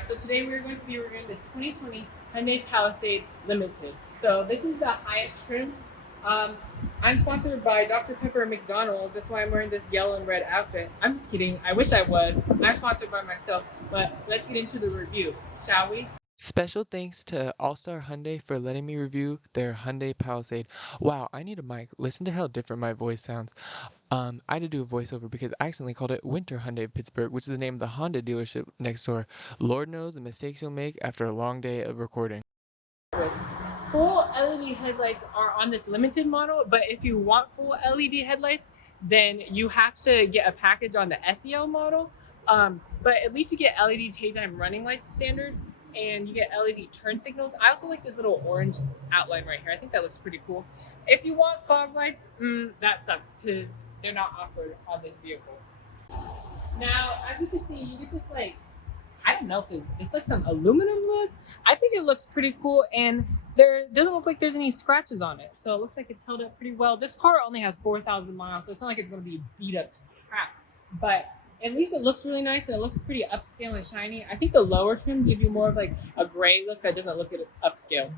guys, so today we're going to be reviewing this 2020 Hyundai Palisade Limited. So this is the highest trim. I'm sponsored by Dr. Pepper and McDonald's. That's why I'm wearing this yellow and red outfit. I'm just kidding. I wish I was. I'm sponsored by myself. But let's get into the review, shall we? Special thanks to All-Star Hyundai for letting me review their Hyundai Palisade. Wow, I need a mic. Listen to how different my voice sounds. I had to do a voiceover because I accidentally called it Winter Hyundai of Pittsburgh, which is the name of the Honda dealership next door. Lord knows the mistakes you'll make after a long day of recording. Full LED headlights are on this limited model, but if you want full LED headlights, then you have to get a package on the SEL model. But at least you get LED daytime running lights standard, and you get LED turn signals. I also like this little orange outline right here. I think that looks pretty cool. If you want fog lights, that sucks because they're not offered on this vehicle. Now, as you can see, you get this I don't know if it's like some aluminum look. I think it looks pretty cool, and there doesn't look like there's any scratches on it. So it looks like it's held up pretty well. This car only has 4,000 miles, so it's not like it's going to be beat up to crap. But at least it looks really nice, and it looks pretty upscale and shiny. I think the lower trims give you more of like a gray look that doesn't look at its upscale.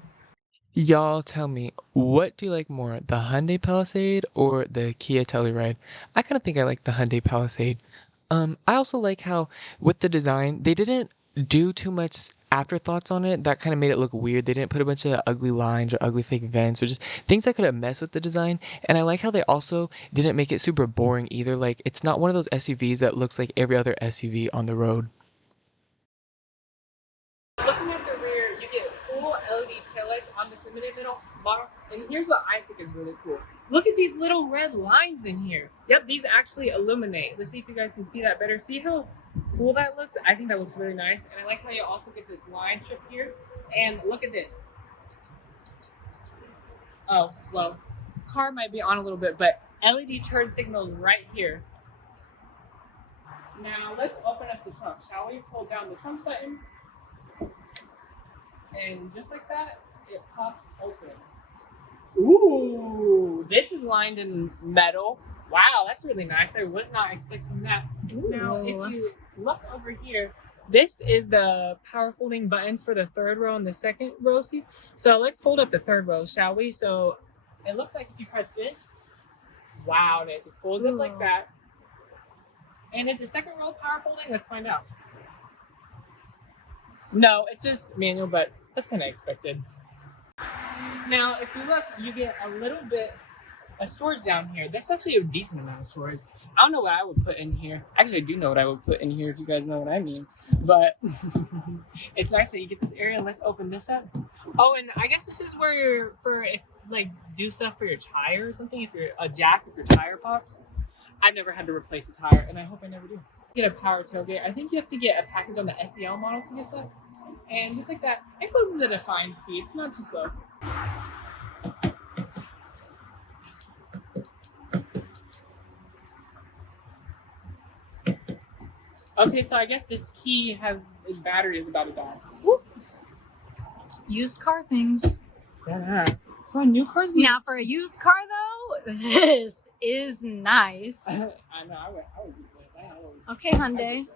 Y'all tell me, what do you like more, the Hyundai Palisade or the Kia Telluride? I kind of think I like the Hyundai Palisade. I also like how with the design, they didn't do too much afterthoughts on it that kind of made it look weird. They didn't put a bunch of ugly lines or ugly fake vents or just things that could have messed with the design. And I like how they also didn't make it super boring either. Like, it's not one of those SUVs that looks like every other SUV on the road. Looking at the rear, you get full LED taillights on this limited middle model. And here's what I think is really cool. Look at these little red lines in here. Yep, these actually illuminate. Let's see if you guys can see that better. See how cool that looks? I think that looks really nice. And I like how you also get this line strip here. And look at this. Oh, well, car might be on a little bit, but LED turn signals right here. Now let's open up the trunk, shall we? Hold down the trunk button. And just like that, it pops open. Ooh, this is lined in metal. Wow, that's really nice. I was not expecting that. Ooh. Now, if you look over here, this is the power folding buttons for the third row and the second row seat. So let's fold up the third row, shall we? So it looks like if you press this, wow, and it just folds up like that. And is the second row power folding? Let's find out. No, it's just manual, but that's kind of expected. Now, if you look, you get a little bit of storage down here. That's actually a decent amount of storage. I don't know what I would put in here. Actually, I do know what I would put in here if you guys know what I mean. But it's nice that you get this area. Let's open this up. Oh, and I guess this is where you're do stuff for your tire or something. If you're a jack, if your tire pops. I've never had to replace a tire, and I hope I never do. Get a power tailgate. I think you have to get a package on the SEL model to get that. And just like that, it closes at a fine speed. It's not too slow. Okay, so I guess this key his battery is about to die. Whoop. Used car things. That bro, new cars. Now for a used car though, this is nice. I know. I would do this. Okay, Hyundai.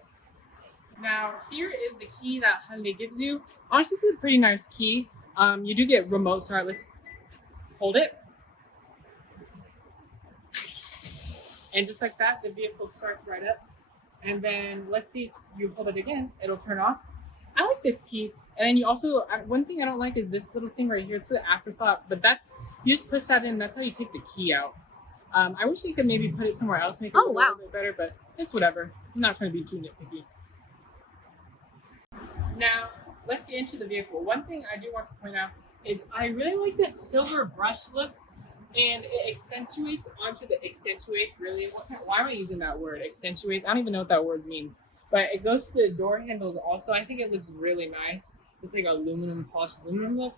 Now here is the key that Hyundai gives you. Honestly, this is a pretty nice key. You do get remote start. Let's hold it. And just like that, the vehicle starts right up. And then let's see if you hold it again, it'll turn off. I like this key. And then you also, one thing I don't like is this little thing right here. It's an afterthought, but you just push that in. That's how you take the key out. I wish you could maybe put it somewhere else, make it a little bit better, but it's whatever. I'm not trying to be too nitpicky. Now, let's get into the vehicle. One thing I do want to point out is I really like this silver brush look, and it accentuates onto the accentuates, really. Why am I using that word, accentuates? I don't even know what that word means, but it goes to the door handles also. I think it looks really nice. It's like polished aluminum look.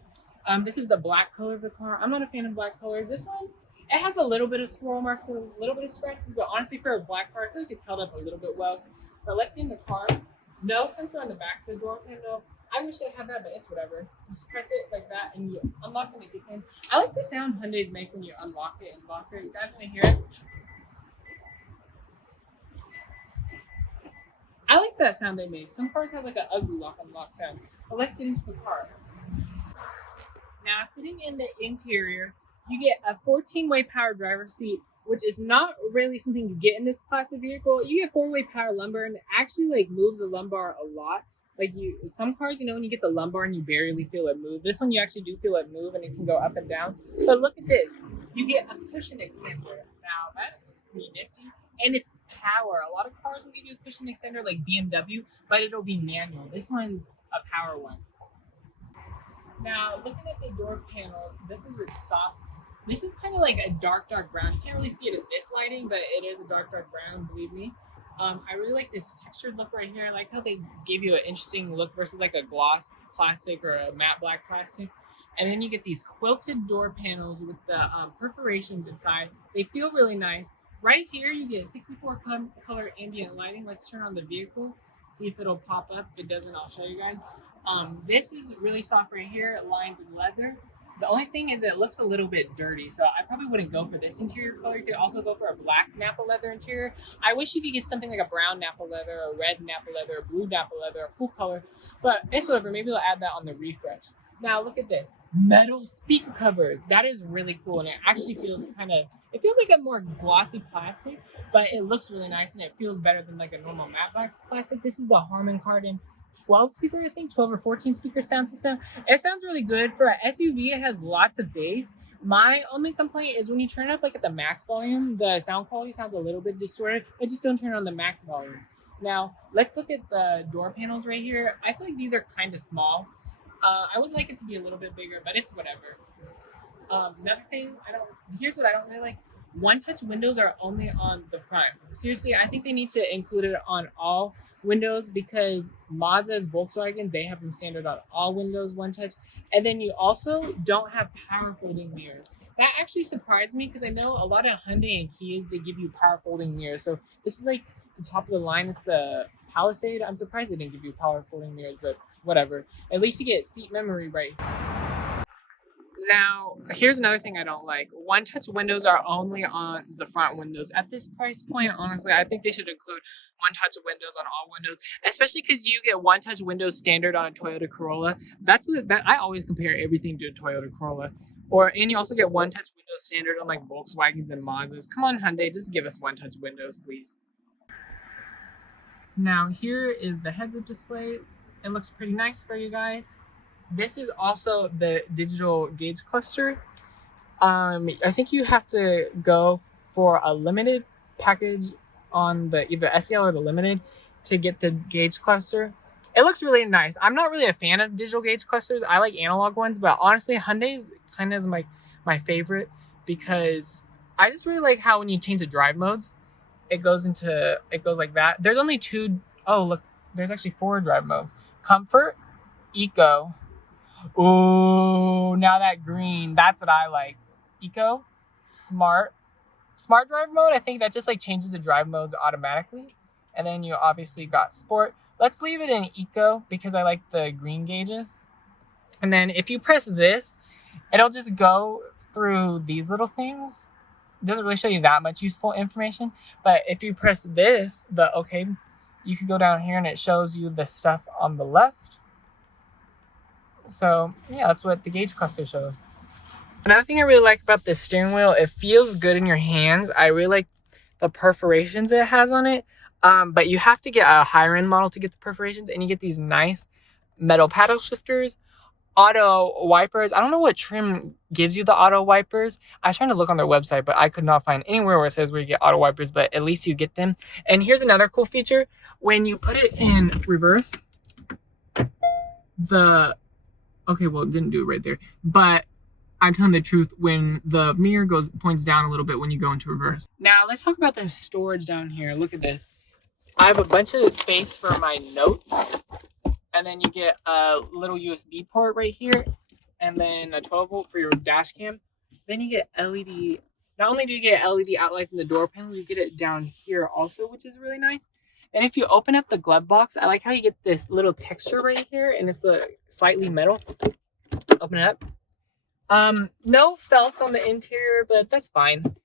This is the black color of the car. I'm not a fan of black colors. This one, it has a little bit of swirl marks and a little bit of scratches, but honestly, for a black car, I feel like it's held up a little bit well. But let's get in the car. No sensor on the back of the door handle. I wish I had that, but it's whatever. Just press it like that and you unlock when it gets in. I like the sound Hyundais make when you unlock it and lock it. You guys want to hear it? I like that sound they make. Some cars have like an ugly lock unlock sound. But let's get into the car. Now, sitting in the interior, you get a 14-way power driver's seat, which is not really something you get in this class of vehicle. You get 4-way power lumbar, and it actually like moves the lumbar a lot. Like some cars, when you get the lumbar and you barely feel it move. This one you actually do feel it move, and it can go up and down. But look at this, you get a cushion extender. Now that is pretty nifty, and it's power. A lot of cars will give you a cushion extender like BMW, but it'll be manual. This one's a power one. Now, looking at the door panel, this is kind of like a dark brown. You can't really see it in this lighting, but it is a dark brown, believe me. I really like this textured look right here. I like how they gave you an interesting look versus like a gloss plastic or a matte black plastic. And then you get these quilted door panels with the perforations inside. They feel really nice. Right here, you get 64 color ambient lighting. Let's turn on the vehicle, see if it'll pop up. If it doesn't, I'll show you guys. This is really soft right here, lined in leather. The only thing is it looks a little bit dirty, so I probably wouldn't go for this interior color. You could also go for a black Napa leather interior. I wish you could get something like a brown Napa leather, or red Napa leather, or blue Napa leather, a cool color. But it's whatever. Maybe they'll add that on the refresh. Now look at this, metal speaker covers. That is really cool, and it actually feels it feels like a more glossy plastic, but it looks really nice, and it feels better than like a normal matte black plastic. This is the Harman Kardon 12 speaker, I think 12 or 14 speaker sound system. It sounds really good for an SUV. It has lots of bass. My only complaint is when you turn up like at the max volume, the sound quality sounds a little bit distorted, but just don't turn on the max volume. Now let's look at the door panels right here. I feel like these are kind of small. I would like it to be a little bit bigger, but it's whatever. Another thing, here's what I don't really like. One-touch windows are only on the front. Seriously, I think they need to include it on all windows, because Mazda's, Volkswagen, they have them standard on all windows, one-touch. And then you also don't have power folding mirrors. That actually surprised me, because I know a lot of Hyundai and Kias, they give you power folding mirrors. So this is like the top of the line. It's the Palisade. I'm surprised they didn't give you power folding mirrors, but whatever. At least you get seat memory right. Now, here's another thing I don't like. One-touch windows are only on the front windows. At this price point, honestly, I think they should include one-touch windows on all windows, especially because you get one-touch windows standard on a Toyota Corolla. I always compare everything to a Toyota Corolla. And you also get one-touch windows standard on like Volkswagens and Mazdas. Come on, Hyundai, just give us one-touch windows, please. Now, here is the heads-up display. It looks pretty nice for you guys. This is also the digital gauge cluster. I think you have to go for a limited package on the either SEL or the limited to get the gauge cluster. It looks really nice. I'm not really a fan of digital gauge clusters. I like analog ones, but honestly, Hyundai's kind of is my favorite, because I just really like how when you change the drive modes, it goes like that. There's only two. Oh, look, there's actually 4 drive modes: Comfort, Eco. Oh, now that green, that's what I like. Eco, Smart drive mode. I think that just like changes the drive modes automatically. And then you obviously got Sport. Let's leave it in Eco because I like the green gauges. And then if you press this, it'll just go through these little things. It doesn't really show you that much useful information. But if you press this, you can go down here and it shows you the stuff on the left. So yeah, that's what the gauge cluster shows. Another thing I really like about this steering wheel, it feels good in your hands. I really like the perforations it has on it. But you have to get a higher end model to get the perforations, and you get these nice metal paddle shifters, auto wipers. I don't know what trim gives you the auto wipers. I was trying to look on their website, but I could not find anywhere where it says where you get auto wipers, but at least you get them. And here's another cool feature. When you put it in reverse, it didn't do it right there, but I'm telling the truth, when the mirror points down a little bit when you go into reverse. Now let's talk about the storage down here. Look at this. I have a bunch of space for my notes, and then you get a little USB port right here, and then a 12 volt for your dash cam. Then you get LED. Not only do you get LED outlight from the door panel, you get it down here also, which is really nice. And if you open up the glove box, I like how you get this little texture right here, and it's slightly metal. Open it up. No felt on the interior, but that's fine.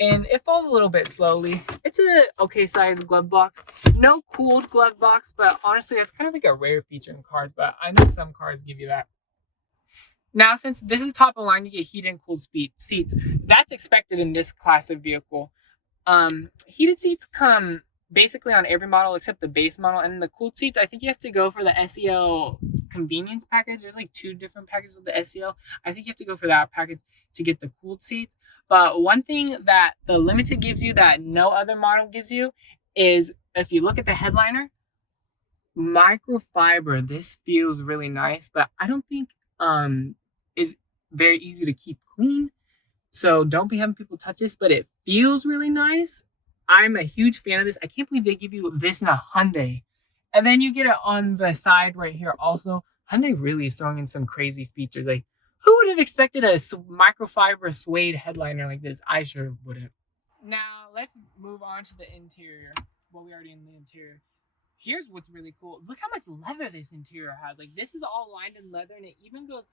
and it falls a little bit slowly. It's a okay sized glove box. No cooled glove box, but honestly, that's kind of like a rare feature in cars, but I know some cars give you that. Now, since this is top of the line, you get heated and cooled seats. That's expected in this class of vehicle. Heated seats come basically on every model except the base model, and the cooled seats, I think you have to go for the SEL convenience package. There's like 2 different packages of the SEL. I think you have to go for that package to get the cooled seats. But one thing that the Limited gives you that no other model gives you is, if you look at the headliner, microfiber. This feels really nice, but I don't think is very easy to keep clean. So don't be having people touch this, but it feels really nice. I'm a huge fan of this. I can't believe they give you this in a Hyundai. And then you get it on the side right here also. Hyundai really is throwing in some crazy features. Like, who would have expected a microfiber suede headliner like this? I sure wouldn't. Now, let's move on to the interior. Well, we're already in the interior. Here's what's really cool. Look how much leather this interior has. Like, this is all lined in leather, and it even goes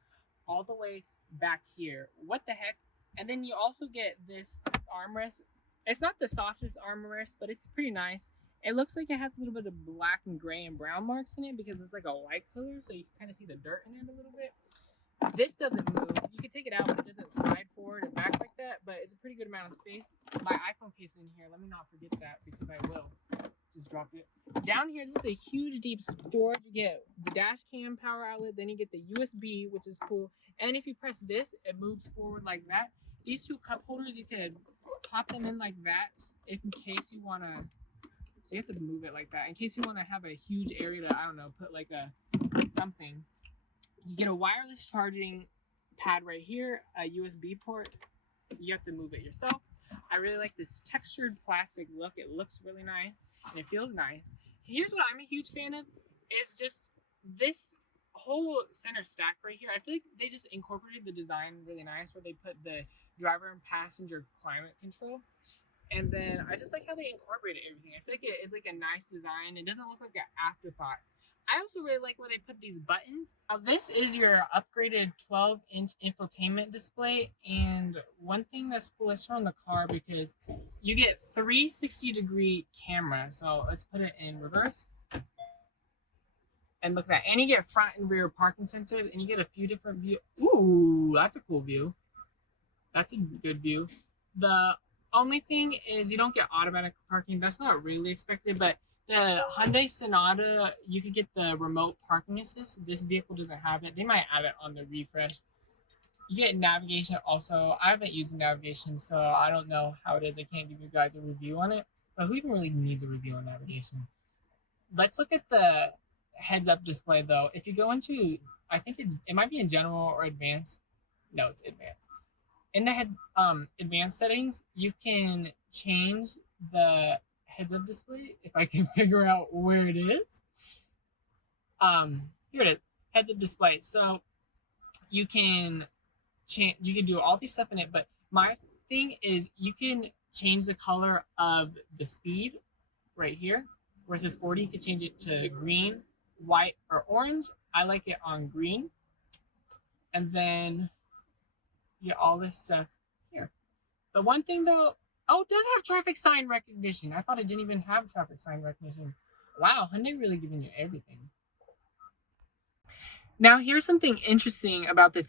all the way back here. What the heck? And then you also get this armrest. It's not the softest armrest, but it's pretty nice. It looks like it has a little bit of black and gray and brown marks in it because it's like a white color, so you can kind of see the dirt in it a little bit. This doesn't move. You can take it out, but it doesn't slide forward and back like that, but it's a pretty good amount of space. My iPhone case is in here. Let me not forget that because I will. Just dropped it. Down here, this is a huge deep storage. You get the dash cam power outlet, then you get the USB, which is cool. And then if you press this, it moves forward like that. These 2 cup holders, you could pop them in like that if in case you want to. So you have to move it like that in case you want to have a huge area to, I don't know, put like a something. You get a wireless charging pad right here, a USB port. You have to move it yourself. I really like this textured plastic look. It looks really nice and it feels nice. Here's what I'm a huge fan of is just this whole center stack right here. I feel like they just incorporated the design really nice where they put the driver and passenger climate control. And then I just like how they incorporated everything. I feel like it's like a nice design. It doesn't look like an afterthought. I also really like where they put these buttons. Now, this is your upgraded 12-inch infotainment display. And one thing that's cool is on the car because you get 360-degree camera. So let's put it in reverse. And look at that. And you get front and rear parking sensors. And you get a few different views. Ooh, that's a cool view. That's a good view. The only thing is you don't get automatic parking. That's not really expected, but the Hyundai Sonata, you could get the remote parking assist. This vehicle doesn't have it. They might add it on the refresh. You get navigation also. I haven't used the navigation, so I don't know how it is. I can't give you guys a review on it. But who even really needs a review on navigation? Let's look at the heads-up display, though. If you go into, I think it might be in general or advanced. No, it's advanced. In the advanced settings, you can change the heads-up display if I can figure out where it is. Here it is, heads-up display. So you can change, you can do all these stuff in it, but my thing is you can change the color of the speed right here. Where it says 40, you can change it to green, white, or orange. I like it on green. And then you get all this stuff here. The one thing though, oh, it does have traffic sign recognition. I thought it didn't even have traffic sign recognition. Wow, Hyundai really giving you everything. Now, here's something interesting about this.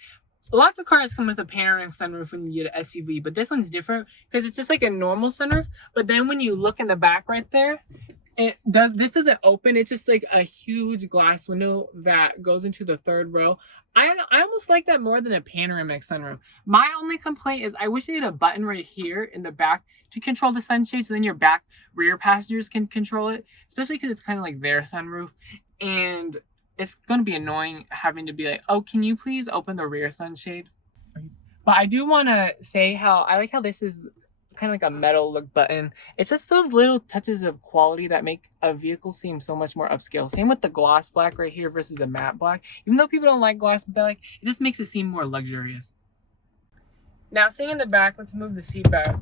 Lots of cars come with a panoramic sunroof when you get an SUV, but this one's different because it's just like a normal sunroof. But then when you look in the back right there, this doesn't open. It's just like a huge glass window that goes into the third row. I almost like that more than a panoramic sunroof. My only complaint is I wish they had a button right here in the back to control the sunshade, so then your back rear passengers can control it, especially because it's kind of like their sunroof. And it's going to be annoying having to be like, oh, can you please open the rear sunshade? But I do want to say how I like how this is kind of like a metal look button. It's just those little touches of quality that make a vehicle seem so much more upscale. Same with the gloss black right here versus a matte black. Even though people don't like gloss black, it just makes it seem more luxurious. Now, staying in the back, let's move the seat back.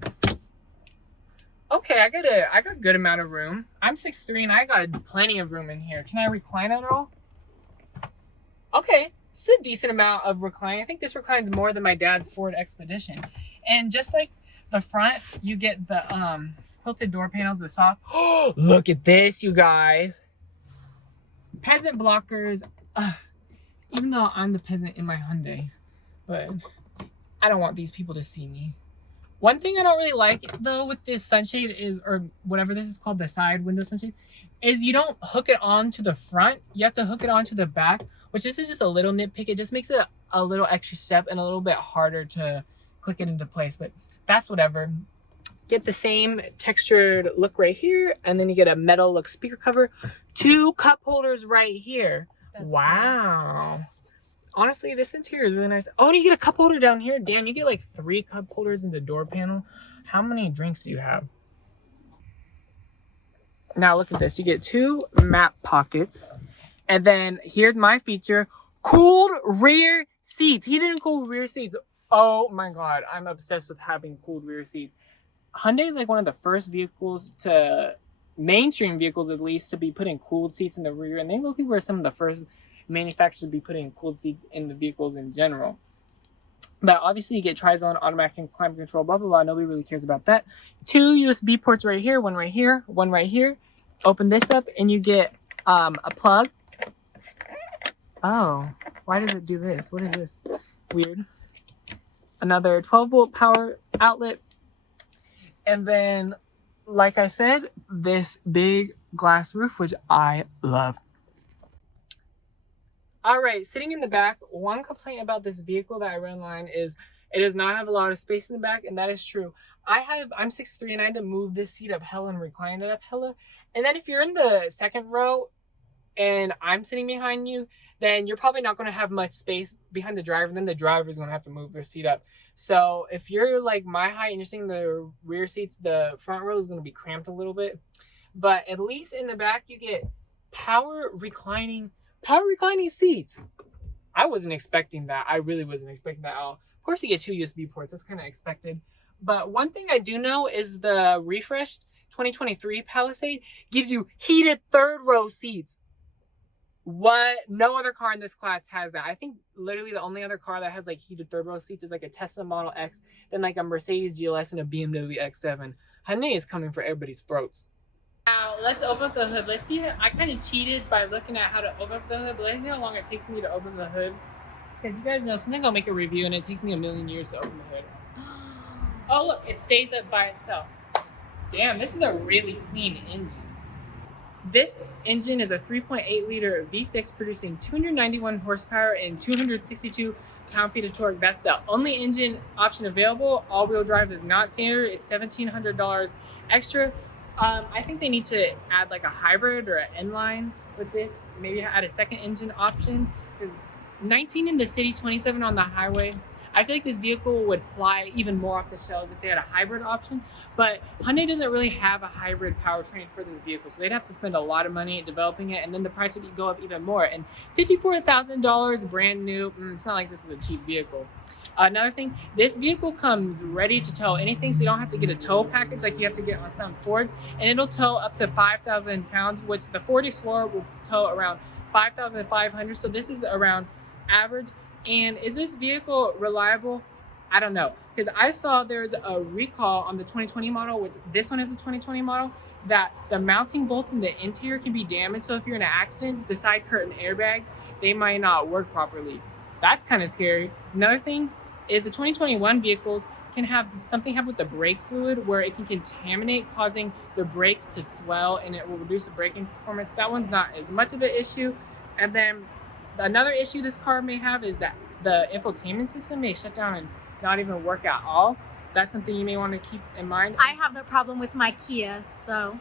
Okay, I got a good amount of room. I'm 6'3" and I got plenty of room in here. Can I recline at all? Okay, it's a decent amount of recline. I think this reclines more than my dad's Ford Expedition. And just like The front, you get the quilted door panels, the soft. Look at this, you guys. Peasant blockers. Even though I'm the peasant in my Hyundai, but I don't want these people to see me. One thing I don't really like though with this sunshade is, or whatever this is called, the side window sunshade, is you don't hook it on to the front. You have to hook it onto the back, which this is just a little nitpick. It just makes it a little extra step and a little bit harder to click it into place, but that's whatever. Get the same textured look right here, and then you get a metal look speaker cover. 2 cup holders right here. That's wow. Cool. Honestly, this interior is really nice. Oh, and you get a cup holder down here. Damn, you get like 3 cup holders in the door panel. How many drinks do you have? Now look at this. You get 2 map pockets. And then here's my feature. Cooled rear seats. Heated and cooled rear seats. Oh my God. I'm obsessed with having cooled rear seats. Hyundai is like one of the first vehicles to, mainstream vehicles at least, to be putting cooled seats in the rear. And they look like were some of the first manufacturers to be putting cooled seats in the vehicles in general. But obviously you get tri-zone, automatic and climate control, blah, blah, blah. Nobody really cares about that. 2 USB ports right here, one right here, one right here. Open this up and you get a plug. Oh, why does it do this? What is this? Weird. Another 12-volt power outlet. And then, like I said, this big glass roof, which I love. All right, sitting in the back, one complaint about this vehicle that I read online is it does not have a lot of space in the back, and that is true. I'm 6'3", and I had to move this seat up hella and recline it up hella. And then if you're in the second row and I'm sitting behind you, then you're probably not going to have much space behind the driver, and then the driver is going to have to move their seat up. So if you're like my height and you're sitting in the rear seats, the front row is going to be cramped a little bit. But at least in the back, you get power reclining seats. I wasn't expecting that. I really wasn't expecting that at all. Of course, you get 2 USB ports. That's kind of expected. But one thing I do know is the refreshed 2023 Palisade gives you heated third row seats. What? No other car in this class has that. I think literally the only other car that has like heated third row seats is like a Tesla Model X, then like a Mercedes GLS and a BMW X7. Hyundai is coming for everybody's throats. Now, let's open up the hood. Let's see. I kind of cheated by looking at how to open up the hood, but let's see how long it takes me to open the hood. Because you guys know, sometimes I'll make a review and it takes me a million years to open the hood. Oh, look, it stays up by itself. Damn, this is a really clean engine. This engine is a 3.8 liter V6 producing 291 horsepower and 262 pound-feet of torque. That's the only engine option available. All-wheel drive is not standard. It's $1,700 extra. I think they need to add like a hybrid or an inline with this. Maybe add a second engine option. 19 in the city, 27 on the highway. I feel like this vehicle would fly even more off the shelves if they had a hybrid option. But Hyundai doesn't really have a hybrid powertrain for this vehicle, so they'd have to spend a lot of money developing it, and then the price would go up even more. And $54,000 brand new. It's not like this is a cheap vehicle. Another thing, this vehicle comes ready to tow anything, so you don't have to get a tow package like you have to get on some Fords, and it'll tow up to 5,000 pounds, which the Ford Explorer will tow around 5,500. So this is around average. And is this vehicle reliable? I don't know, because I saw there's a recall on the 2020 model, which this one is a 2020 model, that the mounting bolts in the interior can be damaged. So if you're in an accident, the side curtain airbags, they might not work properly. That's kind of scary. Another thing is the 2021 vehicles can have something happen with the brake fluid where it can contaminate, causing the brakes to swell, and it will reduce the braking performance. That one's not as much of an issue. And then another issue this car may have is that the infotainment system may shut down and not even work at all. That's something you may want to keep in mind. I have that problem with my Kia,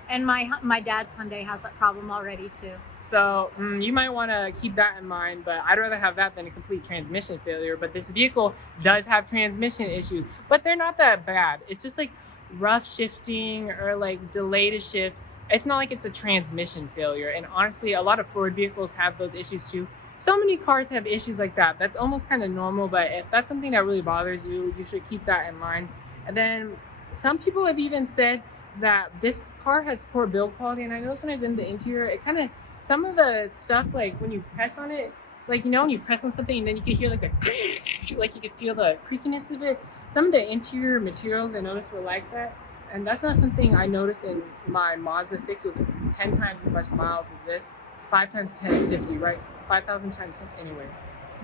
and my dad's Hyundai has that problem already too. So you might want to keep that in mind, but I'd rather have that than a complete transmission failure. But this vehicle does have transmission issues, but they're not that bad. It's just like rough shifting or like delay to shift. It's not like it's a transmission failure. And honestly, a lot of Ford vehicles have those issues too. So many cars have issues like that. That's almost kind of normal, but if that's something that really bothers you, you should keep that in mind. And then some people have even said that this car has poor build quality. And I know sometimes in the interior, it kind of, some of the stuff, like when you press on it, like, you know, when you press on something and then you can hear like the like you can feel the creakiness of it. Some of the interior materials I noticed were like that, and that's not something I noticed in my Mazda 6 with 10 times as much miles as this. 5 times 10 is 50, right? 5,000 times 10 anyway.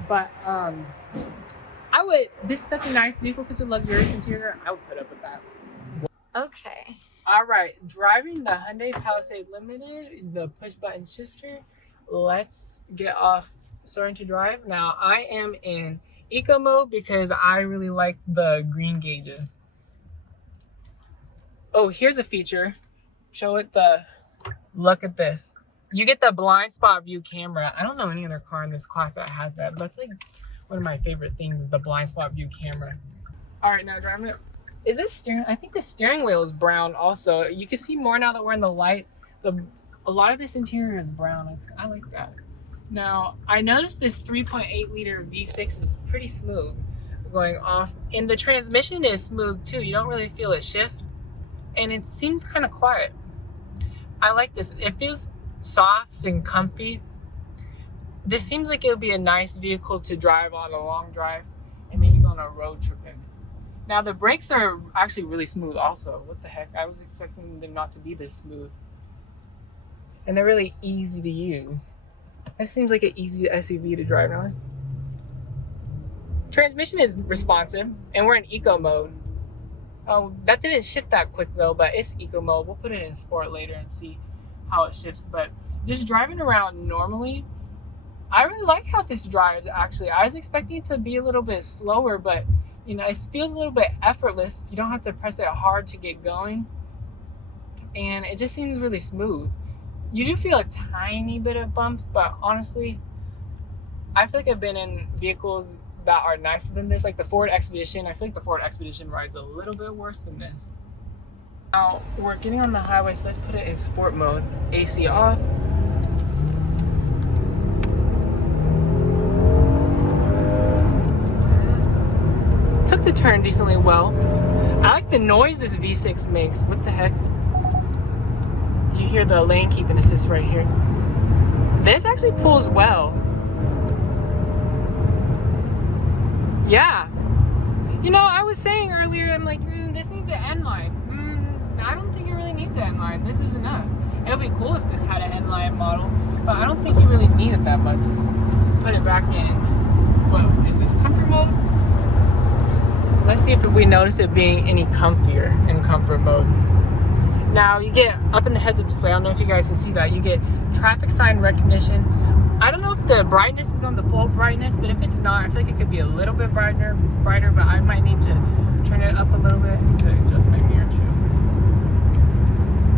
But I would, this is such a nice vehicle, such a luxurious interior, I would put up with that. Okay. All right, driving the Hyundai Palisade Limited, the push button shifter. Let's get off starting to drive. Now I am in eco mode because I really like the green gauges. Oh, here's a feature. Show it the, look at this. You get the blind spot view camera. I don't know any other car in this class that has that, but that's like one of my favorite things is the blind spot view camera. All right, now driving it. Is this steering? I think the steering wheel is brown also. You can see more now that we're in the light. A lot of this interior is brown. I like that. Now, I noticed this 3.8 liter V6 is pretty smooth going off. And the transmission is smooth too. You don't really feel it shift. And it seems kind of quiet. I like this. It feels soft and comfy. This seems like it would be a nice vehicle to drive on a long drive and maybe go on a road trip in. Now the brakes are actually really smooth also. What the heck? I was expecting them not to be this smooth. And they're really easy to use. This seems like an easy SUV to drive now. Transmission is responsive and we're in eco mode. Oh, that didn't shift that quick though, but it's eco mode. We'll put it in sport later and see how it shifts. But just driving around normally, I really like how this drives actually. I was expecting it to be a little bit slower, but you know, it feels a little bit effortless. You don't have to press it hard to get going. And it just seems really smooth. You do feel a tiny bit of bumps, but honestly, I feel like I've been in vehicles that are nicer than this, like the Ford Expedition. I feel like the Ford Expedition rides a little bit worse than this. Now, we're getting on the highway, so let's put it in sport mode. AC off. Took the turn decently well. I like the noise this V6 makes. What the heck? You hear the lane keeping assist right here. This actually pulls well. Yeah. You know, I was saying earlier, I'm like, this needs an N line. I don't think it really needs an N line. This is enough. It would be cool if this had an N line model, but I don't think you really need it that much. Put it back in. What is this? Comfort mode? Let's see if we notice it being any comfier in comfort mode. Now you get up in the heads-up display. I don't know if you guys can see that. You get traffic sign recognition. I don't know if the brightness is on the full brightness, but if it's not, I feel like it could be a little bit brighter, but I might need to turn it up a little bit. I need to adjust my mirror too.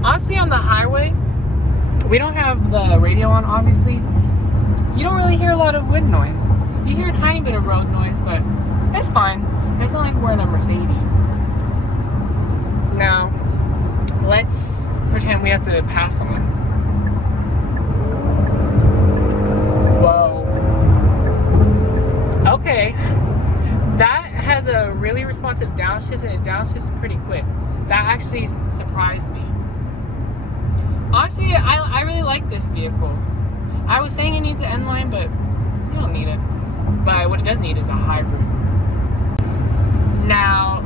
Honestly, on the highway, we don't have the radio on, obviously. You don't really hear a lot of wind noise. You hear a tiny bit of road noise, but it's fine. It's not like we're in a Mercedes. Now, let's pretend we have to pass someone. Whoa. Okay. That has a really responsive downshift, and it downshifts pretty quick. That actually surprised me. Honestly, I really like this vehicle. I was saying it needs an N line, but you don't need it. But what it does need is a hybrid. Now,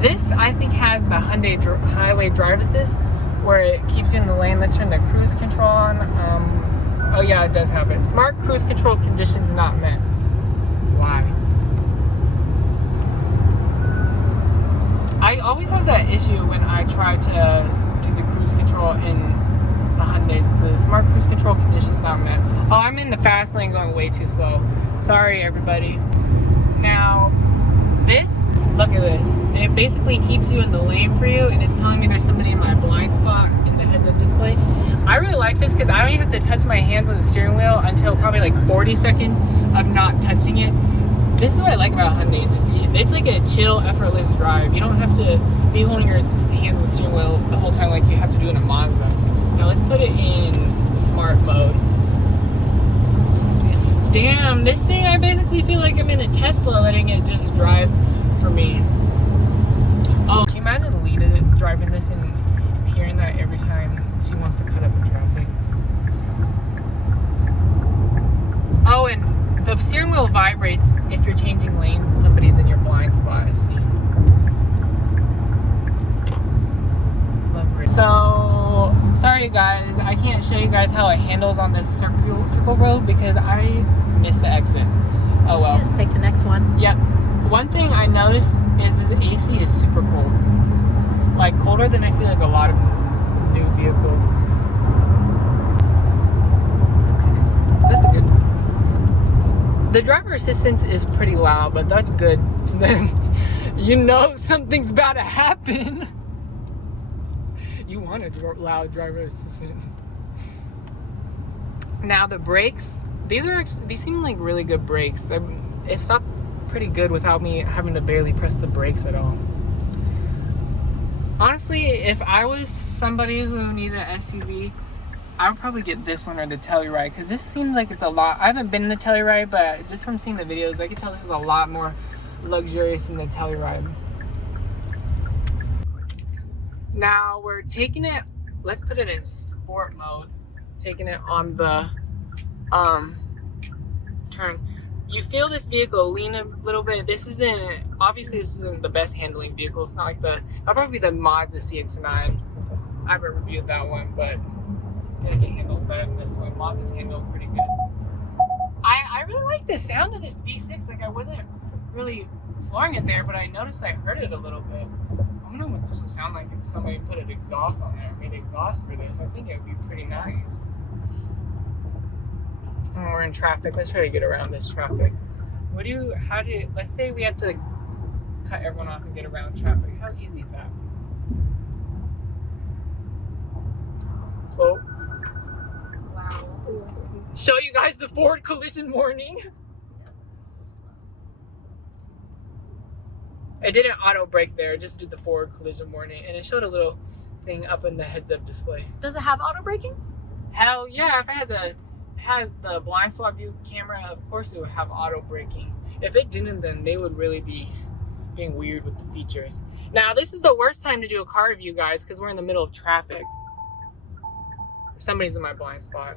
this I think has the Hyundai Highway Drive Assist, where it keeps you in the lane. Let's turn the cruise control on. Oh yeah, it does have it. Smart cruise control conditions not met. Why? I always have that issue when I try to do the cruise control in the Hyundais. The smart cruise control conditions not met. Oh, I'm in the fast lane going way too slow. Sorry, everybody. Now, this, look at this. It basically keeps you in the lane for you, and it's telling me there's somebody in my blind spot in the heads-up display. I really like this because I don't even have to touch my hands on the steering wheel until probably like 40 seconds of not touching it. This is what I like about Hyundais. It's like a chill, effortless drive. You don't have to be holding your hands on the steering wheel the whole time like you have to do in a Mazda. Now let's put it in smart mode. Damn, this thing, I basically feel like I'm in a Tesla letting it just drive for me. Oh, can you imagine Lita driving this and hearing that every time she wants to cut up in traffic? Oh, and The steering wheel vibrates if you're changing lanes and somebody's in your blind spot, it seems. So, sorry guys, I can't show you guys how it handles on this circle road because I missed the exit. Oh well. Just take the next one. Yep. One thing I noticed is this AC is super cold. Like colder than I feel like a lot of new vehicles. It's okay. That's good. The driver assistance is pretty loud, but that's good. So then you know something's about to happen. You want a loud driver assistant. Now the brakes, these seem like really good brakes. It stopped pretty good without me having to barely press the brakes at all. Honestly, if I was somebody who needed an SUV, I would probably get this one or the Telluride because this seems like it's a lot. I haven't been in the Telluride, but just from seeing the videos, I can tell this is a lot more luxurious than the Telluride. Now we're taking it, let's put it in sport mode. Taking it on the turn. You feel this vehicle lean a little bit. Obviously this isn't the best handling vehicle. It's not like that'll probably be the Mazda CX-9. I haven't reviewed that one, but I think it handles better than this one. Mazda's handled pretty good. I really like the sound of this V6. Like I wasn't really flooring it there, but I noticed I heard it a little bit. I don't know what this would sound like if somebody put an exhaust on there, made exhaust for this. I think it would be pretty nice. Oh, we're in traffic. Let's try to get around this traffic. Let's say we had to cut everyone off and get around traffic. How easy is that? Oh. Wow. Show you guys the forward collision warning. It didn't auto brake there, it just did the forward collision warning, and it showed a little thing up in the heads-up display. Does it have auto braking? Hell yeah! If it has the blind spot view camera, of course it would have auto braking. If it didn't, then they would really be being weird with the features. Now this is the worst time to do a car review, guys, because we're in the middle of traffic. Somebody's in my blind spot.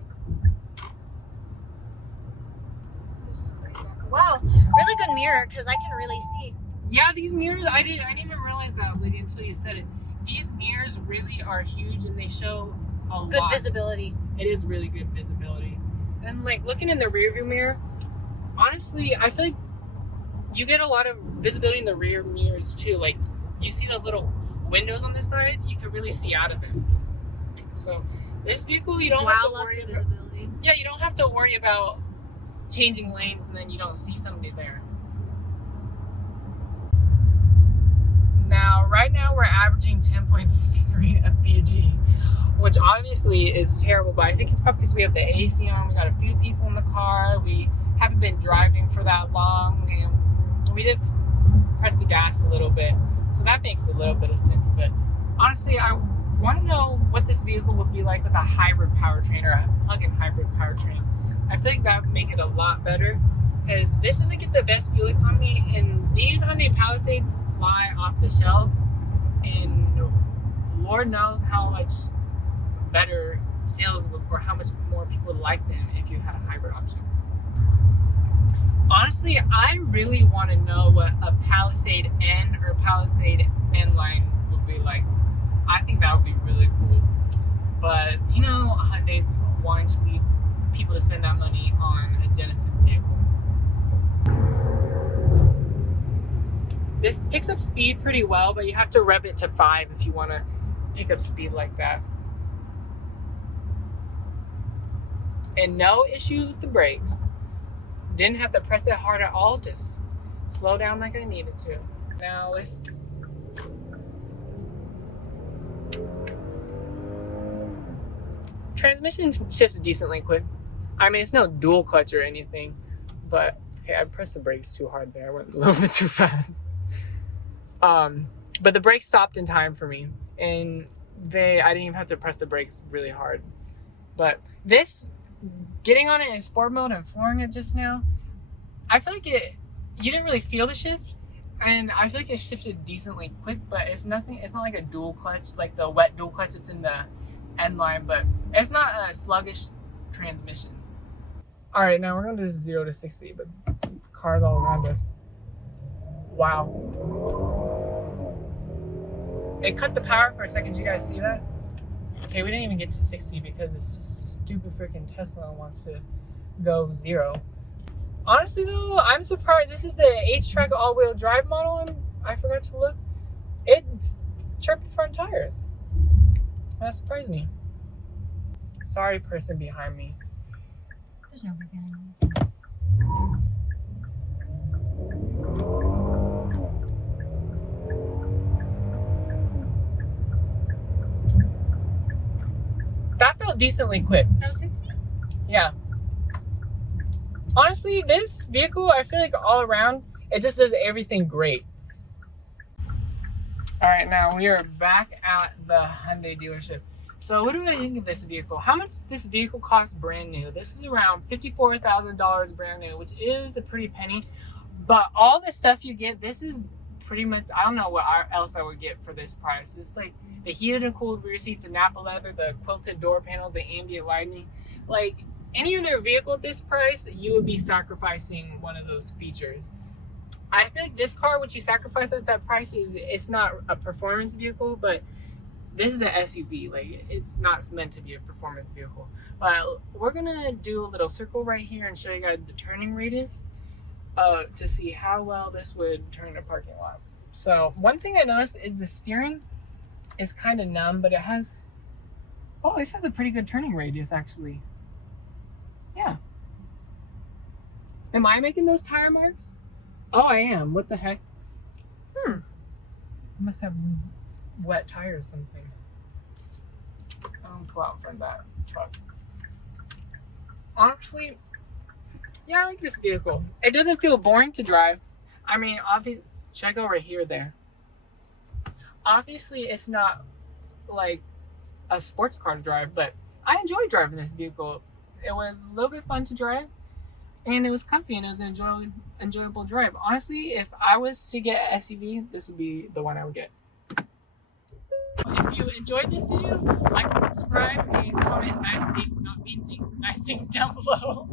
Wow, really good mirror because I can really see. Yeah, these mirrors, I didn't even realize that, Lydia, until you said it. These mirrors really are huge and they show a lot. Good visibility. It is really good visibility. And like looking in the rear view mirror, honestly, I feel like you get a lot of visibility in the rear mirrors too. Like you see those little windows on this side, you can really see out of them. So this vehicle, you don't have to worry about, visibility. yeah, you don't have to worry about changing lanes and then you don't see somebody there. Now, right now we're averaging 10.3 mpg, which obviously is terrible, but I think it's probably because we have the AC on, we got a few people in the car, we haven't been driving for that long, and we did press the gas a little bit, so that makes a little bit of sense. But honestly, I want to know what this vehicle would be like with a hybrid powertrain or a plug-in hybrid powertrain. I feel like that would make it a lot better, because this doesn't get the best fuel economy, and these Hyundai Palisades fly off the shelves, and Lord knows how much better sales would, or how much more people would like them if you had a hybrid option. Honestly, I really want to know what a Palisade N or Palisade N line would be like. I think that would be really cool. But you know, Hyundai's wanting to lead people to spend that money on a Genesis vehicle. This picks up speed pretty well, but you have to rev it to 5 if you want to pick up speed like that. And no issues with the brakes. Didn't have to press it hard at all, just slow down like I needed to. Now let's... Transmission shifts decently quick. I mean, it's no dual clutch or anything, but okay, I pressed the brakes too hard there. I went a little bit too fast. But the brakes stopped in time for me, and I didn't even have to press the brakes really hard. But this, getting on it in sport mode and flooring it just now, I feel like you didn't really feel the shift, and I feel like it shifted decently quick, but it's not like a dual clutch, like the wet dual clutch that's in the N line, but it's not a sluggish transmission. All right, now we're gonna do 0 to 60, but cars all around us. Wow. It cut the power for a second. Did you guys see that? Okay, we didn't even get to 60 because this stupid freaking Tesla wants to go 0. Honestly though, I'm surprised. This is the H-Track all-wheel drive model, and I forgot to look. It chirped the front tires. That surprised me. Sorry, person behind me. There's nobody behind me. That felt decently quick. That was 60? Yeah. Honestly, this vehicle, I feel like all around, it just does everything great. All right, now we are back at the Hyundai dealership. So what do I think of this vehicle? How much does this vehicle cost brand new? This is around $54,000 brand new, which is a pretty penny. But all the stuff you get, this is pretty much, I don't know what else I would get for this price. It's like the heated and cooled rear seats, the Nappa leather, the quilted door panels, the ambient lighting. Like any other vehicle at this price, you would be sacrificing one of those features. I feel like this car, what you sacrifice at that price, it's not a performance vehicle, but this is an SUV. Like, it's not meant to be a performance vehicle. But we're gonna do a little circle right here and show you guys the turning radius to see how well this would turn a parking lot. So one thing I noticed is the steering is kind of numb, but it has, oh, this has a pretty good turning radius actually. Yeah. Am I making those tire marks? Oh, I am. What the heck? I must have wet tires or something. I'll pull out in front of that truck. Honestly, yeah, I like this vehicle. It doesn't feel boring to drive. I mean, obviously, should I go right here or there? Obviously, it's not like a sports car to drive, but I enjoy driving this vehicle. It was a little bit fun to drive, and it was comfy, and it was an enjoyable drive. Honestly, if I was to get an SUV, this would be the one I would get. If you enjoyed this video, like and subscribe, and comment nice things, not mean things, nice things down below.